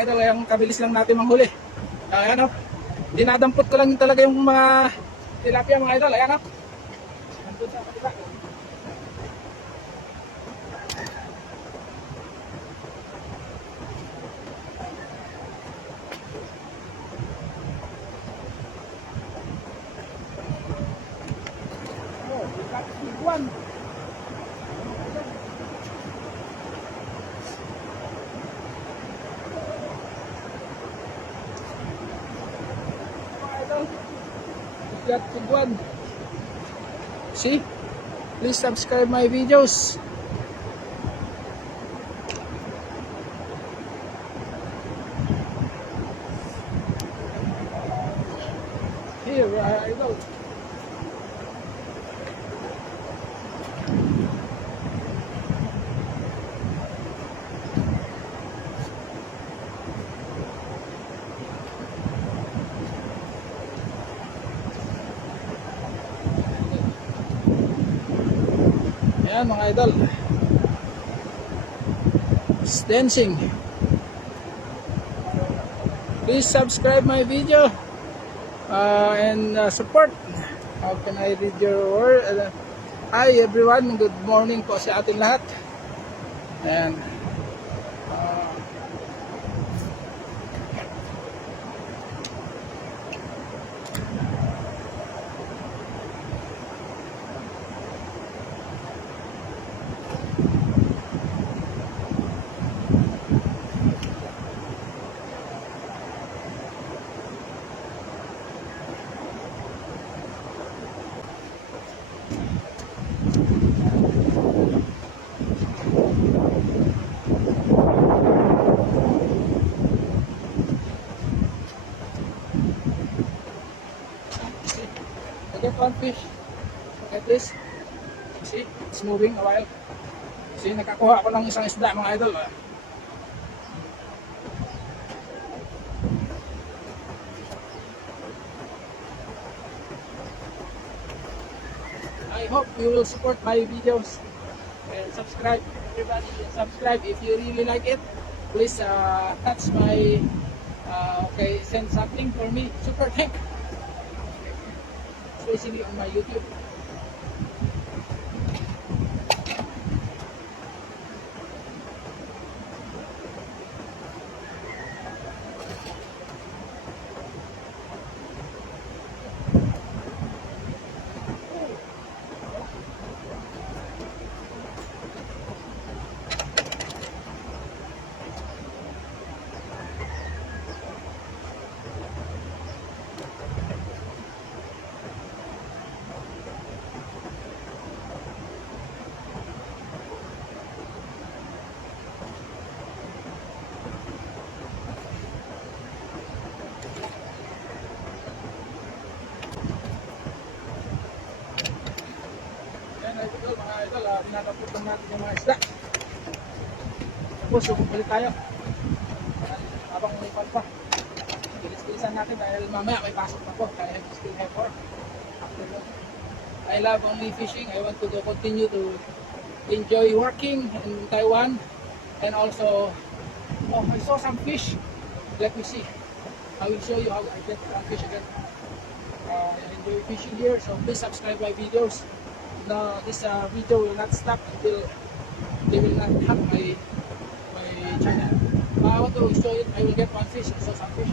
mga idol, yung kabilis lang natin manghuli. Ayan o, dinadampot ko lang talaga yung mga tilapia mga idol. Ayan o, nandun sa kapila. Oh, big one. Got big one. See? Please subscribe my videos. Here I go. Ayan mga idol, it's dancing. Please subscribe my video and support. How can I read your word? Hi everyone, good morning po sa ating lahat. And I get one fish. Look at this. See, it's moving a while. See, nakakuha ako ng isang isda mga idol. I hope you will support my videos and subscribe. Everybody subscribe if you really like it. Please touch my okay, send something for me. Super thank. Especially on my YouTube. Mga idol, dinadapot lang natin yung mga isda. Tapos, balik tayo. Habang umipal pa. Bilis-bilisan natin dahil mamaya may pasok na po. Kaya still have work. After that, I love only fishing. I want to continue to enjoy working in Taiwan. And also, oh, I saw some fish. Let me see. I will show you how I get fish again. I enjoy fishing here, so please subscribe my videos. No, this video will not stop until they will not hack my channel. I want to show it. I will get one fish. I saw some fish.